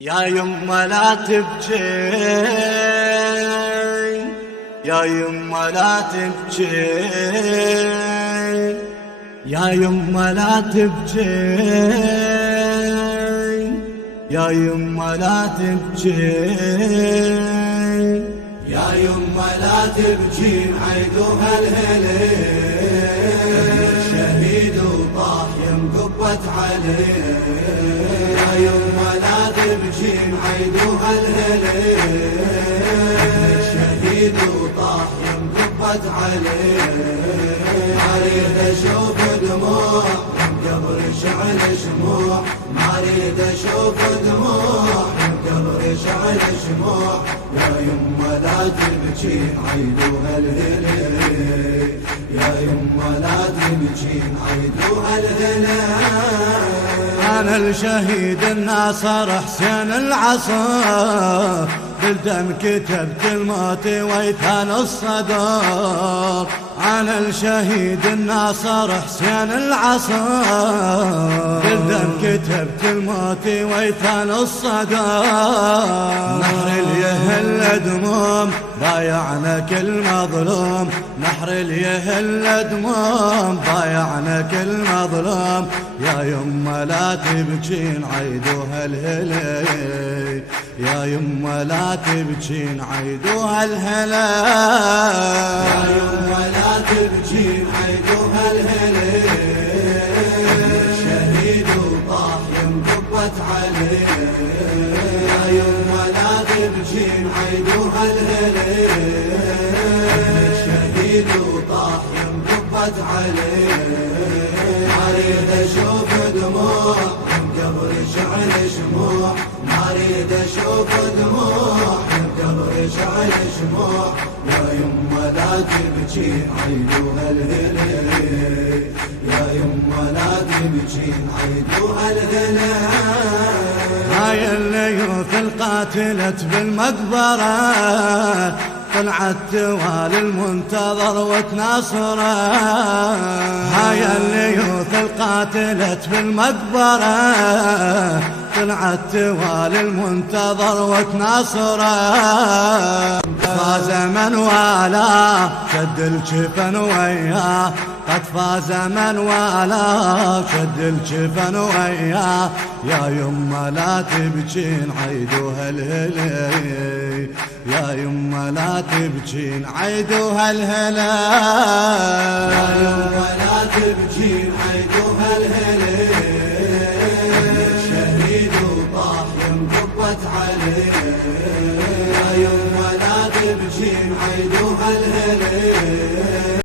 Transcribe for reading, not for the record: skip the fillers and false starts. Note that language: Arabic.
يا يمه لا تبكي، يا يمه لا تبكي، يا يمه لا تبكي، يا يمه لا تبكي، يا يمه لا تبكي عيدوها الهليل الشهيد وطاح يم قبة عليه. يا يمه لا تبكي عيدوها الهليل الشهيد وطاح يم قبة عليه. اريد اشوف دموع قبر شعل شموع، ما اريد اشوف دموع قبر شعل شموع. يا يمه لا تبكي عيدوها الهليل، يا يمه لا تبكي عيدوها الهليل. أنا الشهيد الناصر حسين العصر، بالدم كتبت الموت ويثان الصدر. أنا الشهيد الناصر حسين العصر، بالدم كتبت الموت ويثان الصدر. نحر اليهل دموم بايعنا كل مظلوم، نحر اليهل دموم بايعنا كل مظلوم. يا يمه لا تبكين عيدوها الهليل، يا يمه لا تبكين عيدوها الهليل. يا يمه لا تبكين عيدوها الهليل الشهيد وطاح يم قبة عليه. يا يمه لا تبكين عيدوها الهليل الشهيد وطاح يم قبة عليه. اريد اشوف دموع قبر شعل شموع، ما اريد اشوف دموع قبر شعل شموع. يا يمه لا تبكي عيدوها الهليل، يا يمه لا تبكي عيدوها الهليل. هاي الليوث القاتلت بالمقبرة، طلعت توالي المنتظر وتناصره. هاي الليوث القاتلت بالمقبرة، طلعت توالي المنتظر وتناصره. فاز من والاه شد الجفن وياه، قد فاز من والاه شد الجفن وياه. يا يمه لا تبكين عيدوها الهليل، يا يمه لا تبكين عيدوها الهليل. يا يمه لا تبكين عيدوها الهليل الشهيد وطاح يم قبة عليه. يا يمه لا تبكين عيدوها الهليل